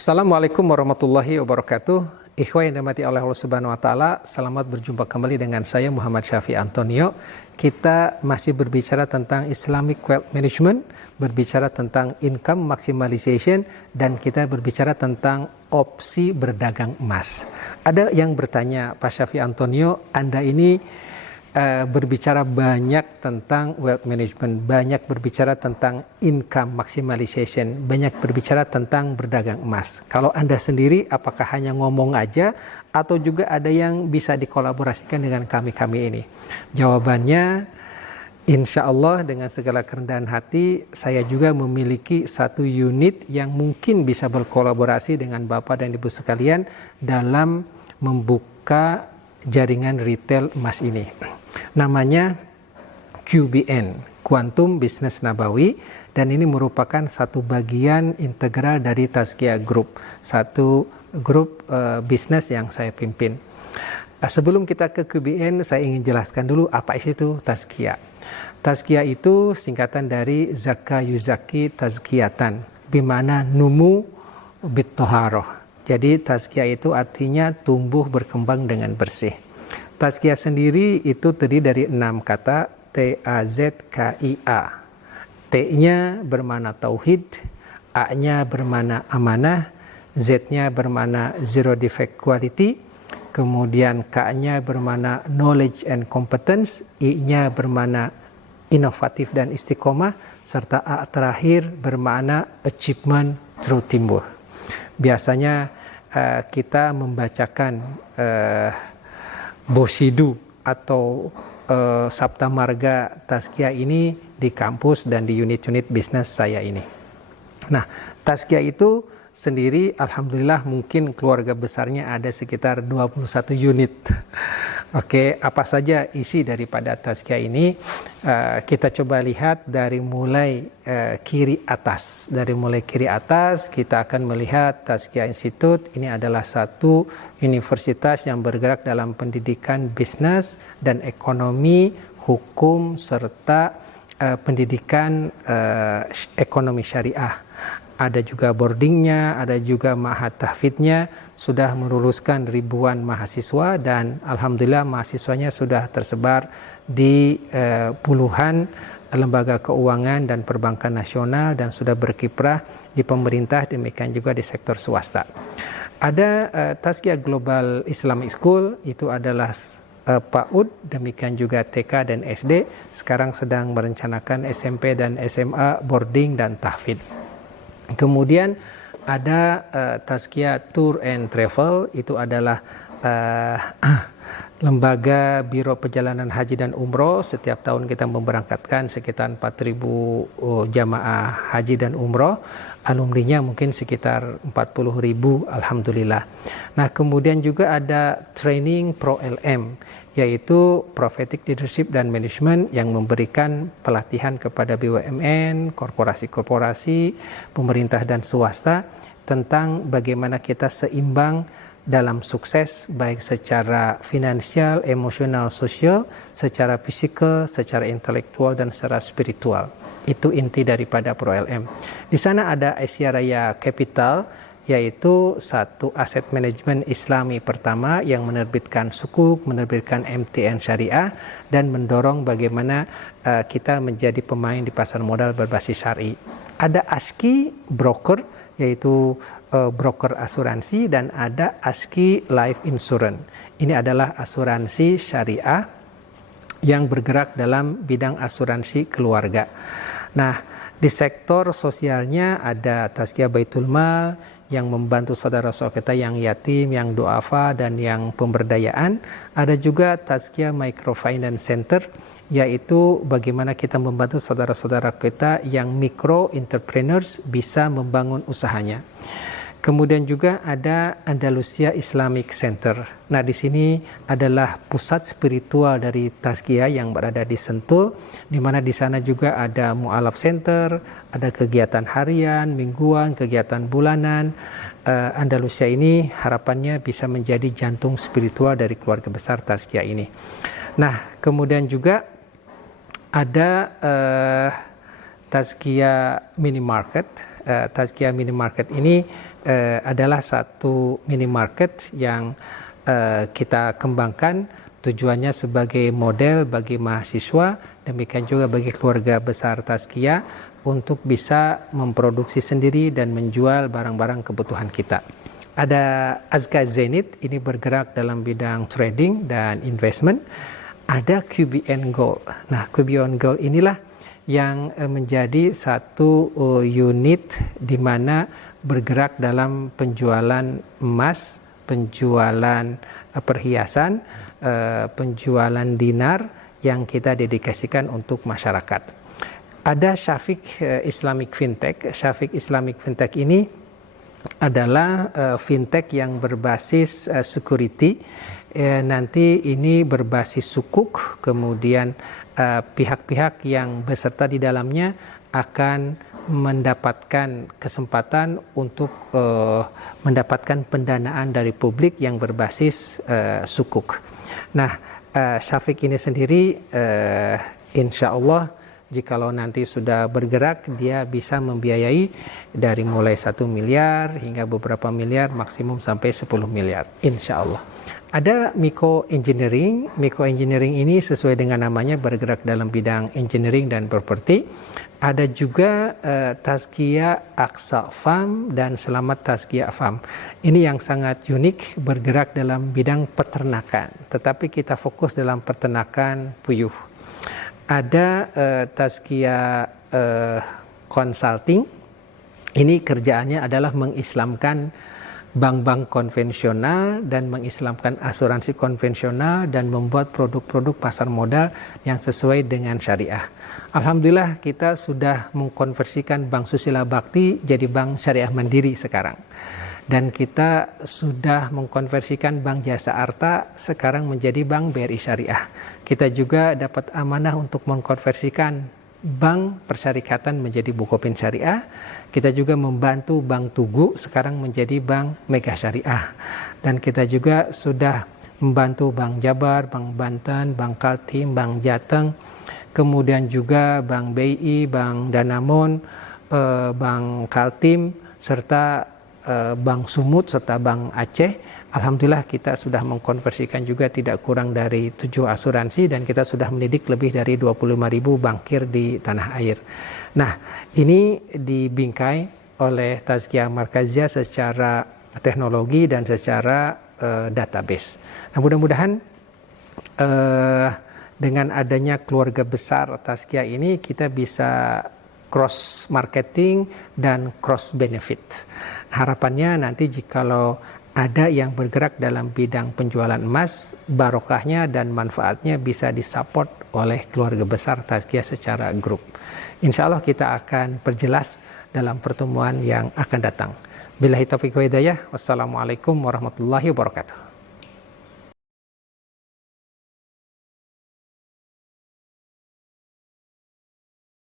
Assalamualaikum warahmatullahi wabarakatuh. Ikhwah yang dirahmati oleh Allah Subhanahu wa taala, selamat berjumpa kembali dengan saya Muhammad Syafi Antonio. Kita masih berbicara tentang Islamic Wealth Management, berbicara tentang income maximization, dan kita berbicara tentang opsi berdagang emas. Ada yang bertanya, Pak Syafi Antonio, Anda ini berbicara banyak tentang wealth management, banyak berbicara tentang income maximization, banyak berbicara tentang berdagang emas. Kalau Anda sendiri, apakah hanya ngomong aja atau juga ada yang bisa dikolaborasikan dengan kami-kami ini? Jawabannya, insya Allah dengan segala kerendahan hati, saya juga memiliki satu unit yang mungkin bisa berkolaborasi dengan Bapak dan Ibu sekalian dalam membuka jaringan retail emas ini. Namanya QBN, Quantum Business Nabawi, dan ini merupakan satu bagian integral dari Tazkiyah Group, satu grup bisnis yang saya pimpin. Sebelum kita ke QBN, saya ingin jelaskan dulu apa itu Tazkiyah. Tazkiyah itu singkatan dari Zakka Yuzaki Tazkiyatan, bimana numu bittoharoh. Jadi tazkiyah itu artinya tumbuh berkembang dengan bersih. Tazkiyah sendiri itu terdiri dari 6 kata, T-A-Z-K-I-A. T-nya bermakna tauhid, A-nya bermakna amanah, Z-nya bermakna zero defect quality, kemudian K-nya bermakna knowledge and competence, I-nya bermakna inovatif dan istiqomah, serta A terakhir bermakna achievement through teamwork. Biasanya kita membacakan Bosidu atau Sabta Marga Tazkiyah ini di kampus dan di unit-unit bisnis saya ini. Nah, Tazkiyah itu sendiri alhamdulillah mungkin keluarga besarnya ada sekitar 21 unit. Oke, apa saja isi daripada Tazkiyah ini? Kita coba lihat dari mulai kiri atas. Dari mulai kiri atas kita akan melihat Tazkiyah Institute. Ini adalah satu universitas yang bergerak dalam pendidikan bisnis dan ekonomi, hukum, serta pendidikan ekonomi syariah. Ada juga boardingnya, ada juga ma'had tahfidnya, sudah meluluskan ribuan mahasiswa dan alhamdulillah mahasiswanya sudah tersebar di puluhan lembaga keuangan dan perbankan nasional dan sudah berkiprah di pemerintah, demikian juga di sektor swasta. Ada Tazkiyah Global Islamic School, itu adalah PAUD, demikian juga TK dan SD, sekarang sedang merencanakan SMP dan SMA boarding dan tahfidz. Kemudian ada Tazkiyah Tour and Travel, itu adalah lembaga Biro Perjalanan Haji dan Umroh. Setiap tahun kita memberangkatkan sekitar 4.000 jamaah haji dan umroh. Alumninya mungkin sekitar 40.000, alhamdulillah. Nah, kemudian juga ada Training Pro LM, yaitu Prophetic Leadership dan Management, yang memberikan pelatihan kepada BUMN, korporasi-korporasi, pemerintah dan swasta tentang bagaimana kita seimbang dalam sukses, baik secara finansial, emosional, sosial, secara fisikal, secara intelektual, dan secara spiritual. Itu inti daripada Pro LM. Di sana ada Asia Raya Capital, yaitu satu aset manajemen Islami pertama yang menerbitkan sukuk, menerbitkan MTN Syariah, dan mendorong bagaimana kita menjadi pemain di pasar modal berbasis syar'i. Ada ASKI broker, yaitu broker asuransi, dan ada ASKI Life Insurance. Ini adalah asuransi syariah yang bergerak dalam bidang asuransi keluarga. Nah, di sektor sosialnya ada Tazkiyah Baitul Mal yang membantu saudara-saudara kita yang yatim, yang duafa, dan yang pemberdayaan. Ada juga Tazkiyah Microfinance Center, yaitu bagaimana kita membantu saudara-saudara kita yang micro entrepreneurs bisa membangun usahanya. Kemudian juga ada Andalusia Islamic Center. Nah, di sini adalah pusat spiritual dari Tazkiyah yang berada di Sentul, di mana di sana juga ada Mu'alaf Center, ada kegiatan harian, mingguan, kegiatan bulanan. Andalusia ini harapannya bisa menjadi jantung spiritual dari keluarga besar Tazkiyah ini. Nah, kemudian juga ada Tazkiyah Minimarket. Tazkiyah Minimarket ini adalah satu minimarket yang kita kembangkan, tujuannya sebagai model bagi mahasiswa, demikian juga bagi keluarga besar Tazkiyah untuk bisa memproduksi sendiri dan menjual barang-barang kebutuhan kita. Ada Azka Zenith, ini bergerak dalam bidang trading dan investment. Ada QBN Gold. Nah, QBN Gold inilah yang menjadi satu unit di mana bergerak dalam penjualan emas, penjualan perhiasan, penjualan dinar yang kita dedikasikan untuk masyarakat. Ada Syafiq Islamic Fintech. Syafiq Islamic Fintech ini adalah fintech yang berbasis security. Nanti ini berbasis sukuk, kemudian pihak-pihak yang beserta di dalamnya akan mendapatkan kesempatan untuk mendapatkan pendanaan dari publik yang berbasis sukuk. Nah, Syafiq ini sendiri insya Allah jikalau nanti sudah bergerak, dia bisa membiayai dari mulai 1 miliar hingga beberapa miliar, maksimum sampai 10 miliar, insya Allah. Ada Miko Engineering. Miko Engineering ini sesuai dengan namanya bergerak dalam bidang engineering dan properti. Ada juga Tazkiyah Aqsa Farm dan Selamat Tazkiyah Farm. Ini yang sangat unik, bergerak dalam bidang peternakan, tetapi kita fokus dalam peternakan puyuh. Ada Tazkiyah Consulting. Ini kerjaannya adalah mengislamkan bank-bank konvensional dan mengislamkan asuransi konvensional dan membuat produk-produk pasar modal yang sesuai dengan syariah. Alhamdulillah kita sudah mengkonversikan Bank Susila Bakti jadi Bank Syariah Mandiri sekarang. Dan kita sudah mengkonversikan Bank Jasa Arta sekarang menjadi Bank BRI Syariah. Kita juga dapat amanah untuk mengkonversikan Bank Persyarikatan menjadi Bukopin Syariah. Kita juga membantu Bank Tugu sekarang menjadi Bank Mega Syariah. Dan kita juga sudah membantu Bank Jabar, Bank Banten, Bank Kaltim, Bank Jateng, kemudian juga Bank BI, Bank Danamon, Bank Kaltim, serta Bank Sumut serta Bank Aceh. Alhamdulillah kita sudah mengkonversikan juga tidak kurang dari 7 asuransi dan kita sudah mendidik lebih dari 25.000 bankir di tanah air. Nah, ini dibingkai oleh Tazkiyah Markaziyah secara teknologi dan secara database. Nah, mudah-mudahan dengan adanya keluarga besar Tazkiyah ini kita bisa cross marketing dan cross benefit. Harapannya nanti jikalau ada yang bergerak dalam bidang penjualan emas, barokahnya dan manfaatnya bisa disupport oleh keluarga besar Tazkiyah secara grup. Insya Allah kita akan perjelas dalam pertemuan yang akan datang. Billahi taufiq wa hidayah. Wassalamualaikum warahmatullahi wabarakatuh.